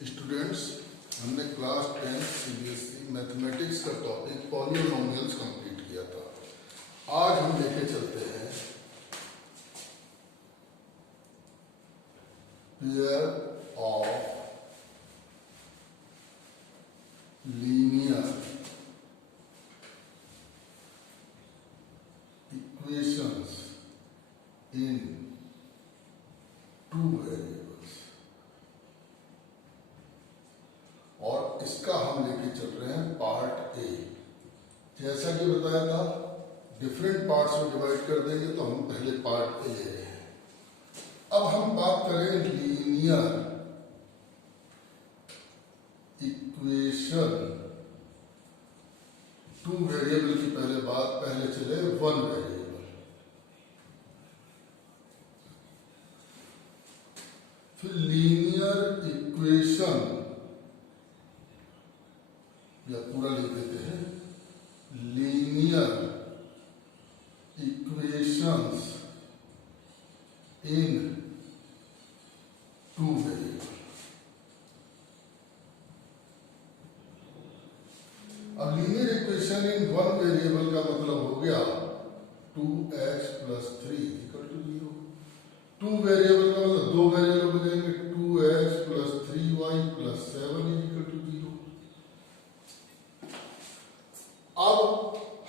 Students, हमने class 10 CBSE mathematics का topic polynomials complete किया था। आज हम लेके चलते हैं pair of linear equations in two variables, और इसका हम लेके चल रहे हैं पार्ट ए। जैसा कि बताया था, डिफरेंट पार्ट्स में डिवाइड कर देंगे, तो हम पहले पार्ट ए ले रहे हैं। अब हम बात करें लीनियर इक्वेशन टू वेरिएबल की। पहले चले वन वेरिएबल, फिर लीनियर इक्वेशन, या पूरा लिख देते हैं, linear equations in two variable. अब linear equation in one variable का मतलब हो गया 2x + 3 = 0। टू वेरिएबल का मतलब दो वेरिएबल बनेंगे, 2x + 3y + 7 = 0। अब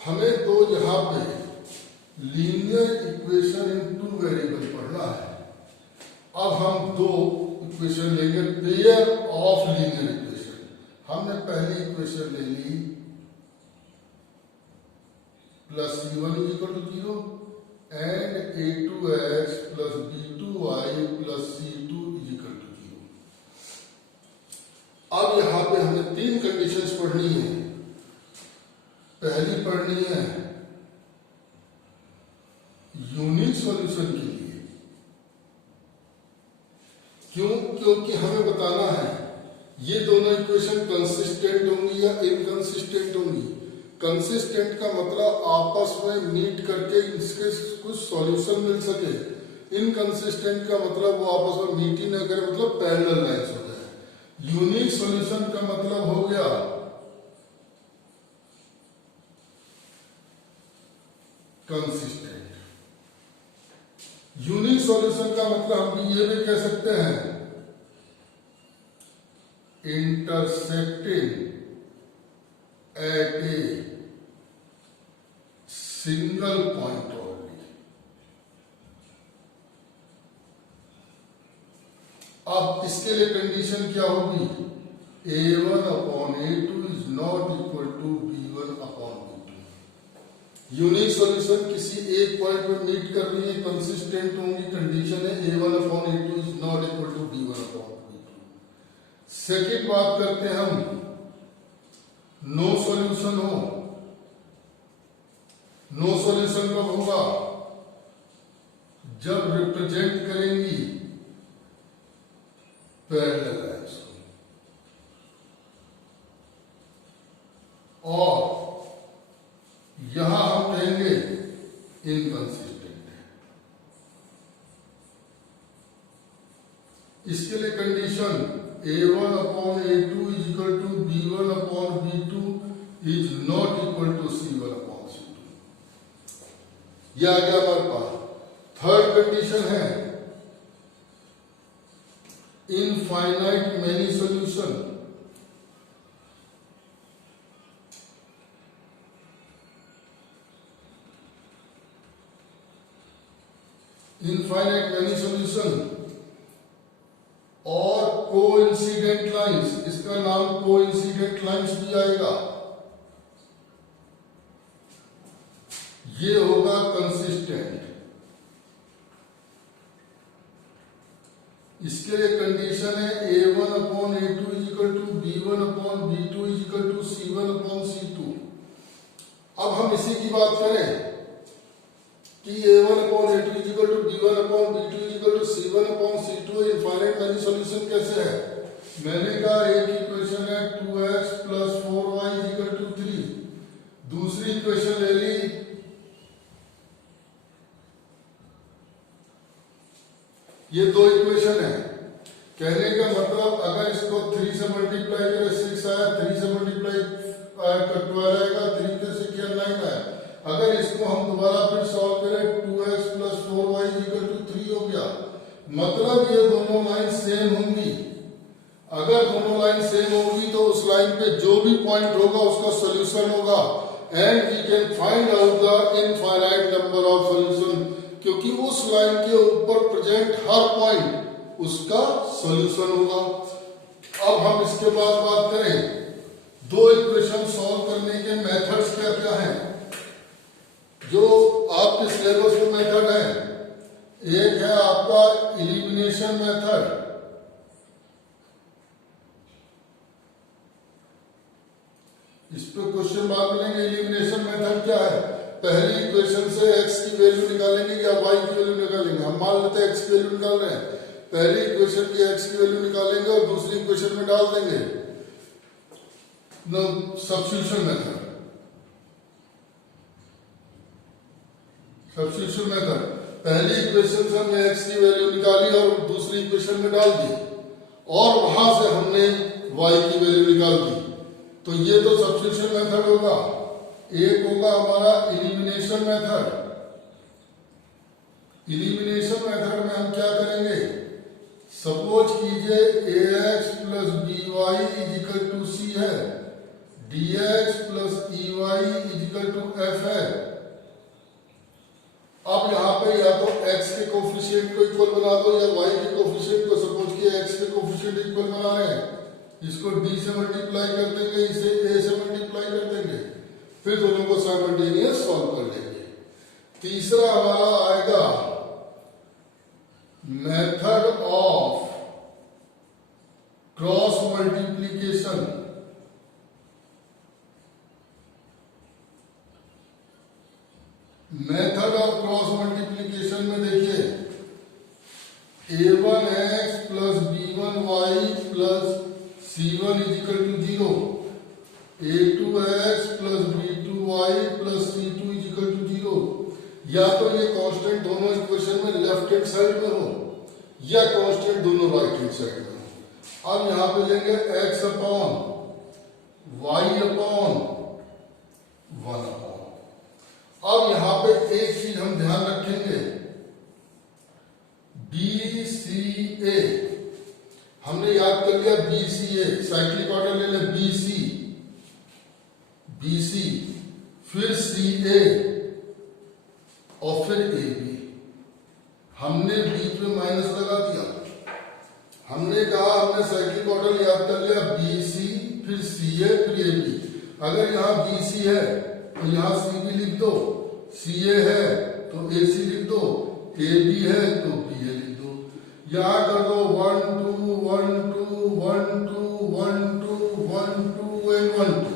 हमें तो यहां पे लीनियर इक्वेशन इन टू वेरिएबल पढ़ना है। अब हम दो इक्वेशन लेंगे, पेयर ऑफ लीनियर इक्वेशन। हमने पहली इक्वेशन ले ली +c1 = 0 and a2x + b2y + c2 = 0। अब यहां पे हमें तीन कंडीशंस पढ़नी है। पहली पढ़नी है यूनिक सॉल्यूशन के लिए। क्योंकि हमें बताना है ये दोनों इक्वेशन कंसिस्टेंट होंगी या इनकंसिस्टेंट होंगी। कंसिस्टेंट का मतलब आपस में मीट करके इसके कुछ सॉल्यूशन मिल सके। इनकंसिस्टेंट का मतलब वो आपस में मीट ही ना करे, मतलब पैरेलल लाइंस हो जाए। यूनिक सॉल्यूशन का मतलब हो गया कंसिस्टेंट। यूनिक सॉल्यूशन का मतलब हम ये भी कह सकते हैं intersecting at a single point only. अब इसके लिए कंडीशन क्या होगी? a1/a2 = b1/b2। यूनिक सॉल्यूशन किसी एक पॉइंट पे मीट कर रही है, कंसिस्टेंट होंगी। कंडीशन है a1/a2 = b1/b2। सेकेंड बात करते हैं हम, नो सॉल्यूशन हो। नो सॉल्यूशन कब होगा? जब रिप्रेजेंट करेंगी पैरेलल लाइंस को, और यहां हम कहेंगे इनकंसिस्टेंट है। इसके लिए condition a1/a2 = b1/b2 is not equal to c1/c2। यह आ गया हमारे पास। थर्ड कंडीशन है infinite many solution. Infinite many solution और कोइंसिडेंट लाइंस। इसका नाम कोइंसिडेंट लाइंस भी आएगा। ये होगा कंसिस्टेंट। इसके लिए कंडीशन है a1/a2 = b1/b2 = c1/c2। अब हम इसी की बात करें कि a1/a2 = b1/b2 = c1/c2। Infinite many solution कैसे है? मैंने कहा एक इक्वेशन है 2x + 4y = 3। दूसरी इक्वेशन ले ली ये दो इक्वेशन है। कहने का मतलब अगर इसको 3 से मल्टीप्लाई करें 6 आया, 3 से मल्टीप्लाई आया 12 आएगा, 3 पे से किया 9 आया। अगर इसको हम दोबारा फिर सॉल्व करें 2x + 4y = 3 हो गया। मतलब ये दोनों लाइन सेम होंगी। अगर दोनों लाइन सेम होगी तो उस लाइन पे जो भी पॉइंट होगा उसका सॉल्यूशन होगा, and we can find out the infinite number of solution, क्योंकि उस लाइन के ऊपर प्रेजेंट हर पॉइंट उसका सॉल्यूशन होगा। अब हम इसके बाद बात करें दो इक्वेशन सॉल्व करने के मेथड्स क्या क्या हैं। जो आपके सिलेबस में मेथड है, एक है आपका एलिमिनेशन मेथड, इस पे क्वेश्चन मार्क लेंगे। एलिमिनेशन मेथड क्या है? पहली इक्वेशन से x की वैल्यू निकालेंगे या y की वैल्यू निकालेंगे। हम मान लेते हैं x की वैल्यू निकाल रहे हैं, पहली इक्वेशन की x की वैल्यू निकालेंगे और दूसरी इक्वेशन में डाल देंगे। सब्स्टिट्यूशन मेथड, सब्स्टिट्यूशन मेथड, पहली इक्वेशन से हमने x की वैल्यू निकाली और दूसरी इक्वेशन में डाल दी और वहां से हमने y की वैल्यू निकाल दी, तो ये तो सब्स्टिट्यूशन मेथड होगा। एक होगा हमारा एलिमिनेशन मेथड। एलिमिनेशन मेथड में हम क्या करेंगे? सपोज कीजिए ax + by = c है, dx + ey = f है। अब यहाँ पे या तो x के कोफिशिएंट को इक्वल बना दो या y के कोफिशिएंट को, सपोज किया x के कोफिशिएंट इक्वल बना रहे हैं, इसको d से मल्टीप्लाई कर देंगे, इसे a से मल्टीप्लाई कर देंगे, फिर दोनों को साइमल्टेनियस सॉल्व कर लेंगे। तीसरा हमारा आएगा method of cross multiplication. Method of cross multiplication में देखिए a1x + b1y + c1 = 0, a2x + b2y + c2 = 0। या तो ये कांस्टेंट दोनों इक्वेशन में लेफ्ट हैंड साइड में हो या कांस्टेंट दोनों राइट हैंड साइड में हो। अब यहां पे लेंगे x/y/1/। अब यहां पे एक चीज हम ध्यान रखेंगे, BCA हमने याद कर लिया, BCA साइक्लिक ऑर्डर ले लें, BC फिर CA और फिर AB। हमने बीच में माइनस लगा दिया, हमने कहा हमने साइक्लिक ऑर्डर याद कर लिया, BC फिर CA फिर AB। अगर यहाँ BC है तो यहाँ CB लिख दो, CA है तो AC लिख दो, AB है तो BA लिख दो। यहाँ कर दो 1 2 1 2 1 2 1 2 1 2 एंड 1 2।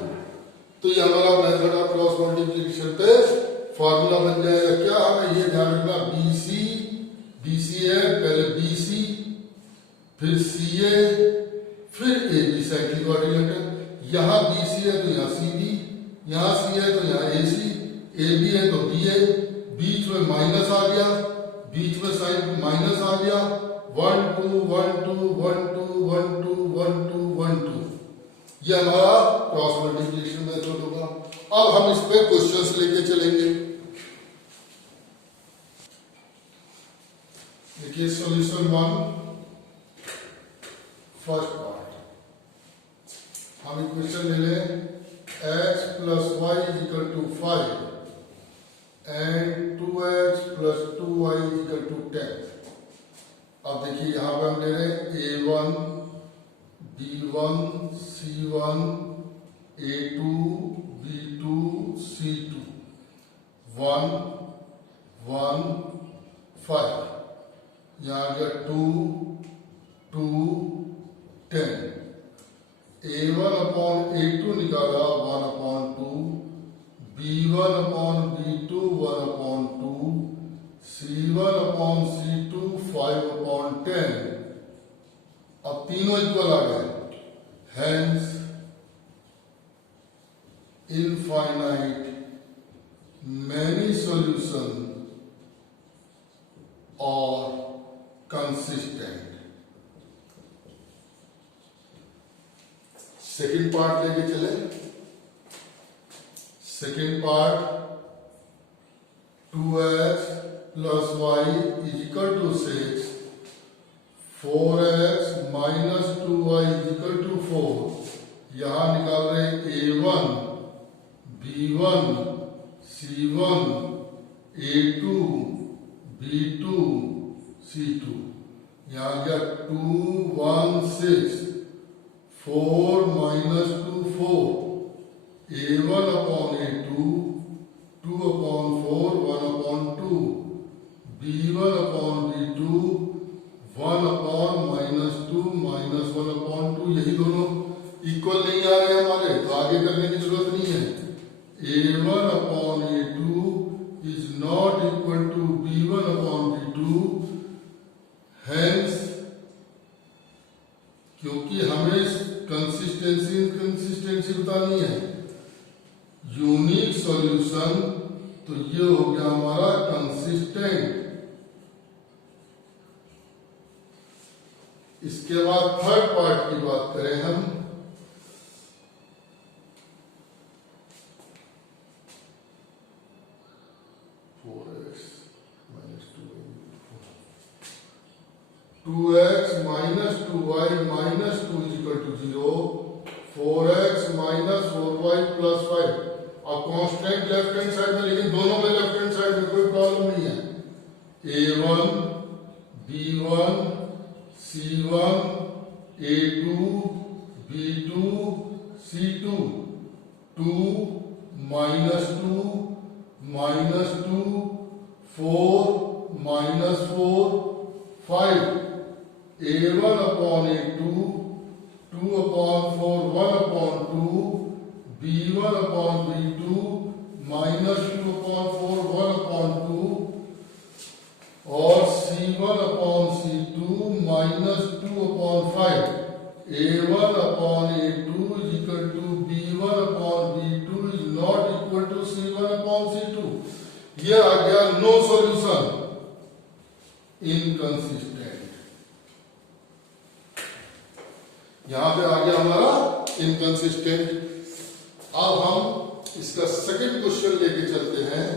तो ये हमारा मेथड ऑफ क्रॉस मल्टीप्लिकेशन पे फॉर्मूला बन जाएगा। क्या हमें ये ध्यान रखना, BC है, पहले BC फिर CA फिर AB साइक्लिक कोऑर्डिनेटर। यहाँ BC है तो यहाँ CB, यहाँ C है तो यहाँ AC, AB है तो BA, बीच में माइनस आ गया, बीच में साइन माइनस आ गया, 1 2 1 2 1 2 1 2 1 2 1 2। ये हमारा क्रॉस मल्टीप्लिकेशन मेथड होगा। अब हम इस पे क्वेश्चंस लेके चलेंगे। देखिए सॉल्यूशन 1, फर्स्ट पार्ट, हम इक्वेशन ले लें x + y = 5 and 2x + 2y = 10। अब देखिए यहां पर हम ले रहे हैं a1 b1 c1 a2 b2 c2 1 1 5, यहां आ गया 2 2 10। a1/a2 निकाला 1/2, b1/b2 1/2, c1/c2 5/10। अब तीनों इक्वल आ गए, हेंस इनफाइनाइट मैनी सॉल्यूशन और कंसिस्टेंट। सेकंड पार्ट लेके चले। Second part 2x plus y is equal to 6, 4x minus 2y is equal to 4। यहां निकाल रहे a1 b1 c1 a2 b2 c2। यहां गया 2 1 6, 4 minus 2 4, a1 upon a2 2 upon 4 1 upon 2, b1 upon b2 1 upon minus 2 minus 1 upon 2। यही दोनों equal नहीं आ रहे हमारे, तो आगे करने की जरूरत नहीं है। a1 upon a2 is not equal to b1 upon b2। Hence क्योंकि हमें कंसिस्टेंसी बतानी है, यूनिक सॉल्यूशन, तो ये हो गया हमारा कंसिस्टेंट। इसके बाद थर्ड पार्ट की बात करें हम, two x minus 2y minus 2 is equal to 0, 4x minus 4y plus 5। अब कांस्टेंट लेफ्ट हैंड साइड में, लेकिन दोनों में लेफ्ट हैंड साइड में कोई प्रॉब्लम नहीं है। a1 b1 c1 a2 b2 c2, 2 minus 2 minus 2 4 minus 4 5, a1 upon a2 2 upon 4 1 upon 2, b1 upon b2 minus 2 upon 4 1 upon 2, और c1 upon c2 minus 2 upon 5। a1 upon a2 is equal to b1 upon b2 is not equal to c1 upon c2। यह आ गया no solution, inconsistent. यहां पे आ गया हमारा inconsistent. अब हम इसका सेकंड क्वेश्चन लेके चलते हैं।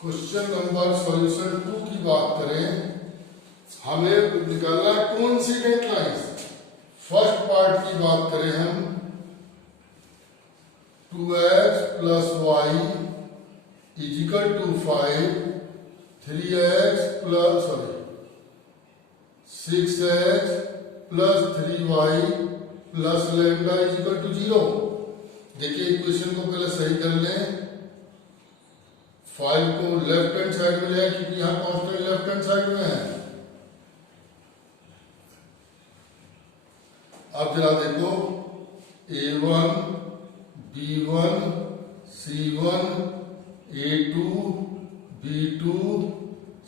क्वेश्चन नंबर सॉल्यूशन 2 की बात करें, हमें निकालना है कोइंसिडेंट लाइंस। फर्स्ट पार्ट की बात करें हम, 2x plus y is equal to 5, 3x plus 6x plus 3y plus lambda is equal to 0। देखिए इक्वेशन को पहले सही कर लें। 5 को लेफ्ट हैंड साइड में ले, क्योंकि यहां कांस्टेंट लेफ्ट हैंड साइड में है। अब जरा देखो, a1 b1 c1 a2 b2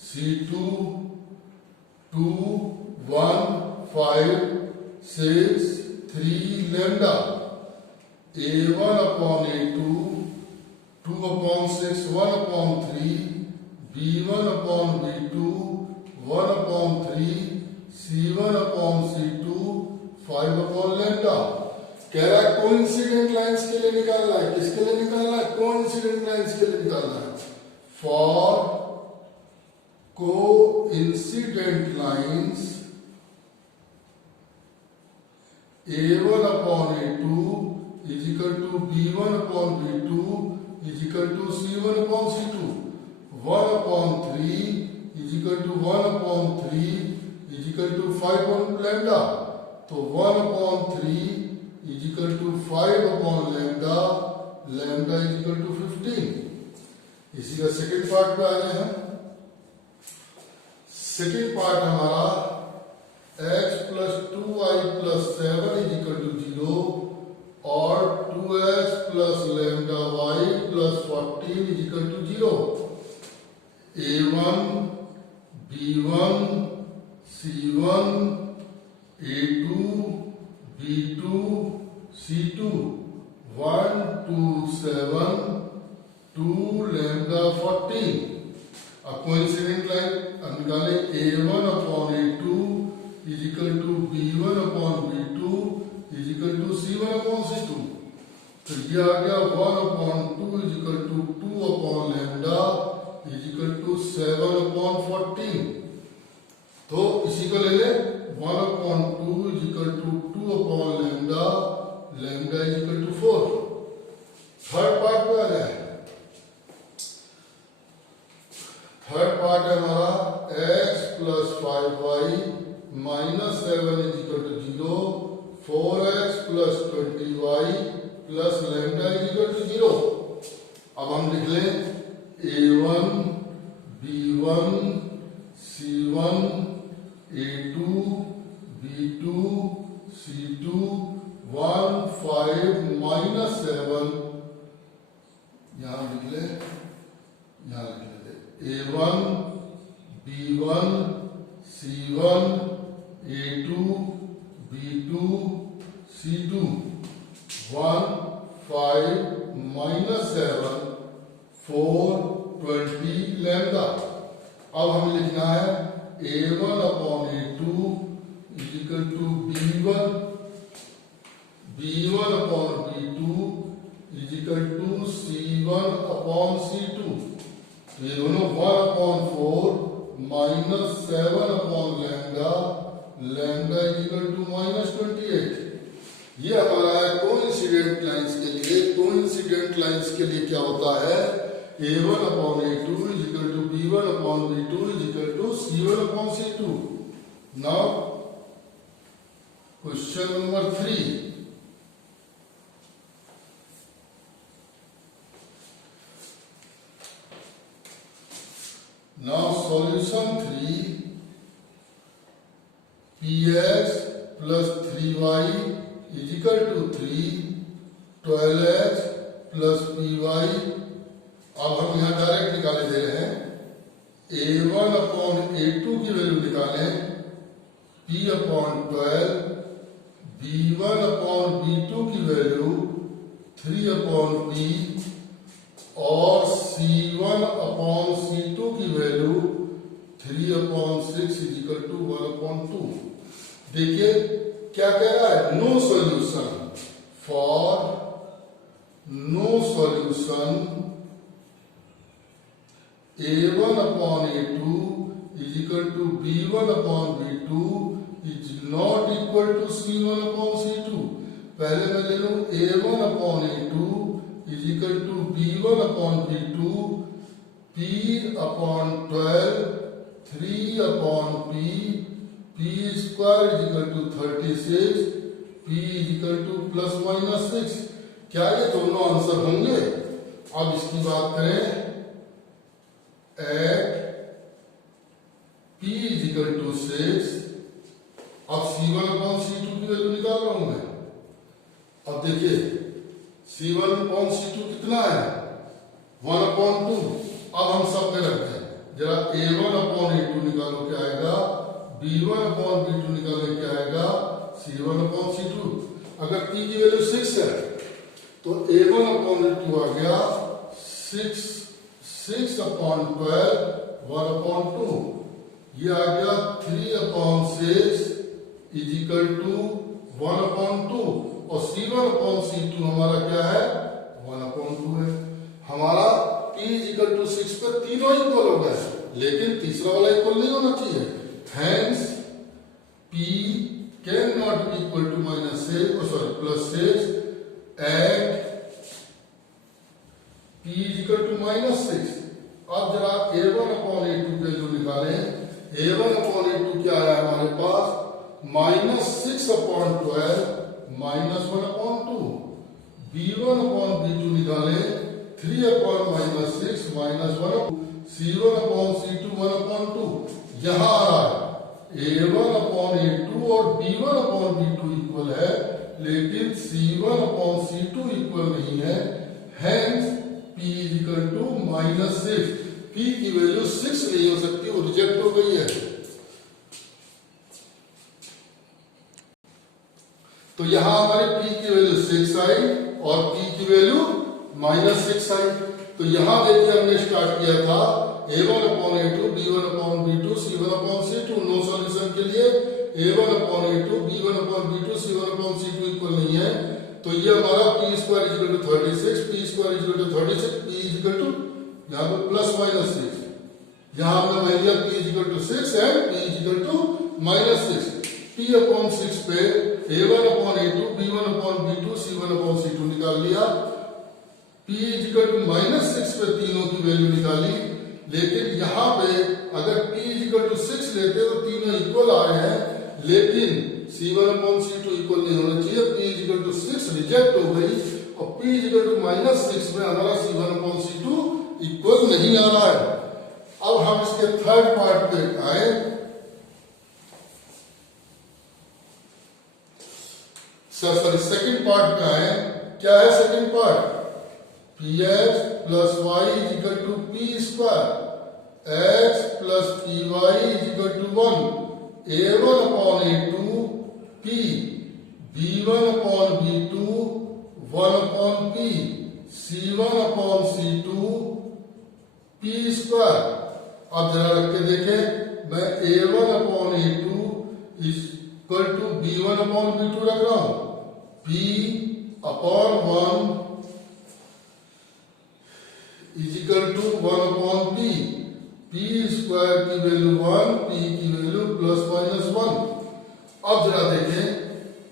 c2 2 1 5 6 3 lambda, a1 upon a2 2 upon 6 1 upon 3, b1 upon b2 1 upon 3, c1 upon c2 5 upon lambda। कह रहा है कोइंसिडेंट लाइंस के लिए निकालना है। किसके लिए निकालना है? कोइंसिडेंट लाइंस के लिए निकालना है। For coincident lines a1 upon a2 is equal to b1 upon b2 is equal to c1 upon c2, 1 upon 3 is equal to 1 upon 3 is equal to 5 upon lambda। तो 1 upon 3 is equal to 5 upon lambda, lambda is equal to 15। इसी का second part पे आ गए हैं। Second part हमारा x plus 2y plus 7 is equal to 0 और 2x plus lambda y plus 14 is equal to 0। a1 b1 c1 a2 b2 c2 1 2 7 2 lambda 14। अब coincident line निकाले A1 upon A2 is equal to B1 upon B2 is equal to C1 upon C2। तो ये आ गया 1 upon 2 is equal to 2 upon lambda is equal to 7 upon 14। तो इसी को ले ले 1 upon 2 is equal to 2 upon lambda, lambda is equal to 4। Third part पे आ जाए। थर्ड पार्ट है हमारा x plus 5y minus 7 is equal to 0, 4x plus 20y plus lambda is equal to 0। अब हम लिख लें A1 B1 C1 A2 B2 C2 1 5 minus 7, यहां लिख ले, यहां लिख लेते A1 B1 C1 A2 B2 C2 1 5 minus 7 4 20 lambda. अब हमें लिखना है A1 upon A2 is equal to B1 upon B2 is equal to C1 upon C2। ये दोनों 1 upon 4 minus 7 upon lambda, lambda is equal to minus 28। ये हमारा है coincident lines के लिए। कोइंसिडेंट लाइंस के लिए क्या होता है A1 upon A2 is equal to B1 upon B2 is equal to C1 upon C2। Now question number 3। Now solution 3 px plus 3y is equal to 3 12x plus py। अब हम यहां direct निकाले दे रहे हैं A1 अपॉन A2 की value निकालें P upon 12, B1 upon B2 की value 3 upon P और C1 अपॉन C2 की value 3 upon 6 is equal to 1 upon 2। देखिए क्या कह रहा है, no solution for no solution A1 upon A2 is equal to B1 upon B2 is not equal to C1 upon C2। पहले मैं ले लूं A1 upon A2 is equal to B1 upon B2, P upon 12, 3 upon P, P square is equal to 36, P is equal to plus minus 6। क्या ये दोनों answer होंगे? अब इसकी बात करें at P is equal to 6। अब C1 अपॉन C2 की वैल्यू निकाल रहा हूं मैं। अब देखिए C1 अपॉन C2 कितना है 1 अपॉन 2। अब हम सब में रखते हैं, जरा A1 अपॉन A2 निकालो क्या आएगा, B1 अपॉन B2 निकालो क्या आएगा, C1 अपॉन C2। अगर P की वैल्यू 6 है तो A1 अपॉन A2 आ गया 6 अपॉन 12 1 अपॉन 2। ये आ गया 3 upon 6 is equal to 1 upon 2 और C1 अपॉन C2 हमारा क्या है 1 अपॉन 2 है। हमारा P इज इक्वल टू 6 पे तीनों इक्वल हो गए, लेकिन तीसरा वाला इक्वल नहीं होना चाहिए। Hence P can not be equal two plus 6 and P is equal to minus 6। अब जरा A1 अपॉन A2 की वैल्यू निकालें। A1 अपॉन A2 क्या आया हमारे पास minus 6 upon 12 minus 1 upon 2। B1 upon B2 निकालें 3 अपॉन minus 6 minus 1। C1 upon C2 1 upon 2। यहां आ रहा है A1 अपॉन A2 और B1 अपॉन B2 इक्वल है, लेकिन C1 अपॉन C2 इक्वल नहीं है। Hence P is equal to minus 6। P की वैल्यू 6 नहीं हो सकती, वो रिजेक्ट हो गई है। तो यहां हमारे P की वैल्यू 6 आई और P की वैल्यू minus 6 आई। तो यहाँ देखिए हमने स्टार्ट किया था a1/a2 b1/b2 c1/c2। No solution के लिए a1/a2 b1/b2 c1/c2 इक्वल नहीं है, तो ये हमारा p square equal to 36, p square equal to 36, p equal to यहाँ पे प्लस माइनस 6, यहाँ हमने मान लिया p equal to 6 and p equal to minus 6। p/6 पे a1/a2 b1/b2 c1/c2 निकाल लिया। p इक्वल टू माइनस 6 पे तीनों की वैल्यू निकाली, लेकिन यहाँ पे अगर p इक्वल टू 6 लेते तो तीनों इक्वल आए हैं, लेकिन c1/c2 इक्वल नहीं होना चाहिए। p इक्वल टू 6 रिजेक्ट हो गई और p इक्वल टू माइनस 6 में हमारा c1/c2 इक्वल नहीं आ रहा है। अब हम इसके थर्ड पार्ट पे आए। सॉरी सेकंड पार्ट पे आए। क्या है second part? px plus y equal to p square, x plus py equal to 1, a1/a2 p, b1/b2 1/p, c1/c2 p square. अब जरा रख के देखें, मैं a1/a2 इक्वल टू b1/b2 रख रहा हूं, p/1 is equal to 1/p, p square की वैल्यू 1, p की वैल्यू प्लस माइनस 1। अब जरा देखें,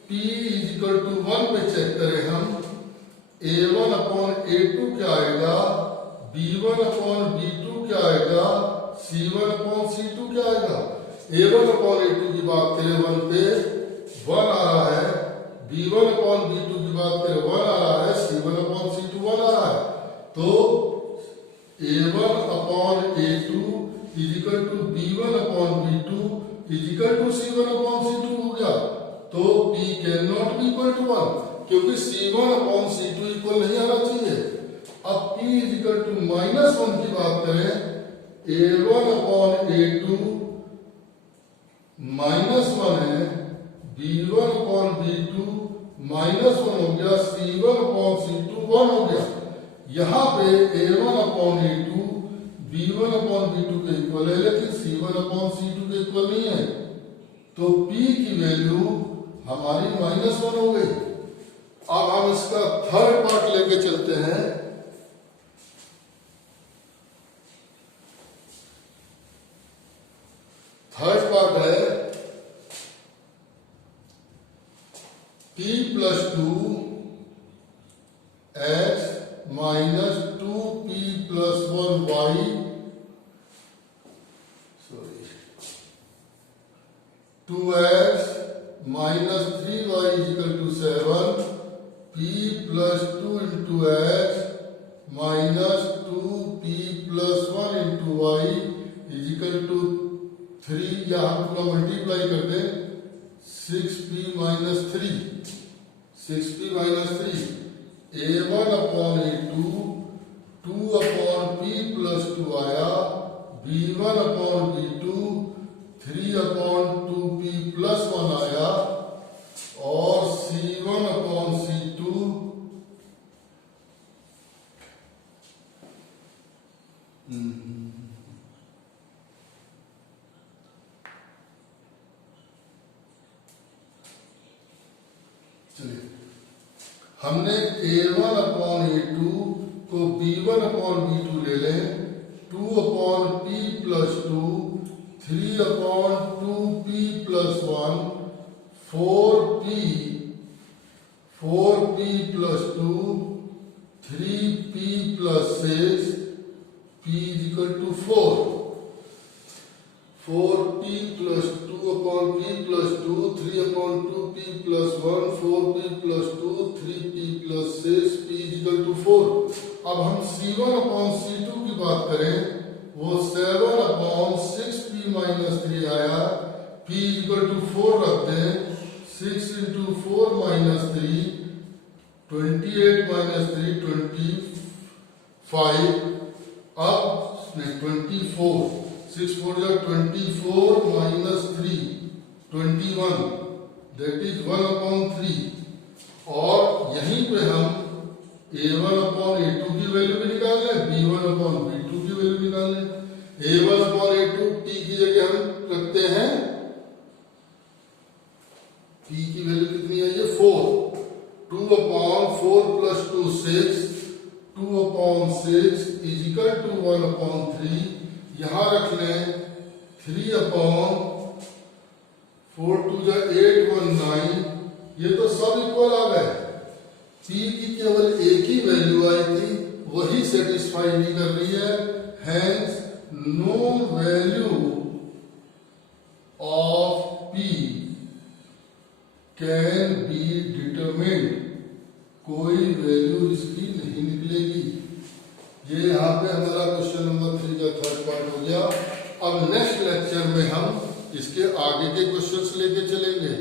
p इज इक्वल टू 1 पे चेक करें हम, a1/a2 क्या आएगा, b1/b2 क्या आएगा, c1/c2 क्या आएगा। a1/a2 की बात करें 1 पे 1 आ रहा है, b1/b2 की बात करें 1 आ रहा है, c1/c2 1 आ रहा है। तो a1/a2 is equal to b1/b2 is equal to c1/c2 हो गया। तो p can not be equal to 1, क्योंकि c1/c2 इक्वल नहीं आना चाहिए। अब p is equal to minus 1 की बात करें, a1/a2 माइनस 1 है, b1/b2 माइनस 1 हो गया, c1/c2 1 हो गया। यहाँ पे a1/a2 b1/b2 के इक्वल है, लेकिन c1/c2 के इक्वल नहीं है, तो p की वैल्यू हमारी माइनस 1 हो गई। अब हम इसका थर्ड पार्ट लेके चलते हैं। थर्ड पार्ट है p plus 2 x minus 2p plus 1 y, sorry 2x minus 3y equal to 7, p plus 2 into x minus 2p plus 1 into y equal to 3, या हम पूरा मल्टीप्लाई कर दें, 6p minus 3, 6p minus 3, a1/a2 2/p plus 2 आया, b1/b2 3/2p plus 1 आया, और c1/c2 चलिए हमने a1/a2 को b1/b2 ले लें, 2/p plus 2 3/2p plus 1 4p plus 2 3p plus 6 p equal to 4, 4p plus 2/p plus 2 3/2p plus 1 4p plus 2 3p plus 6 p equal to 4। अब हम c1/c2 की बात करें, वो 7/6p माइनस 3 आया, p इक्वल टू 4 रख दें, 6 इंटू 4 माइनस 3 28 माइनस 3 25, अब 24, 6 4 जा 24 माइनस 3 21, दैट इज 1/3। और यहीं पे हम a1/a2 की वैल्यू भी निकाल लें, B1 अपॉन B2 की वैल्यू निकाल लें। A1 अपॉन A2 T की जगह हम रखते हैं, T की वैल्यू कितनी है ये 4, 2 upon 4 plus 2 6, 2 upon 6 is equal to 1 upon 3, यहां रख लें 3 अपॉन 4 2 जा 8 1 9, ये तो सब इक्वल आ गए। P की केवल एक ही वैल्यू आई थी, वही सेटिस्फाई नहीं कर रही है, hence no value of P can be determined, कोई वैल्यू इसकी नहीं निकलेगी। ये यहाँ पे हमारा क्वेश्चन नंबर 3 का थर्ड पार्ट हो गया। अब नेक्स्ट लेक्चर में हम इसके आगे के क्वेश्चंस लेके चलेंगे।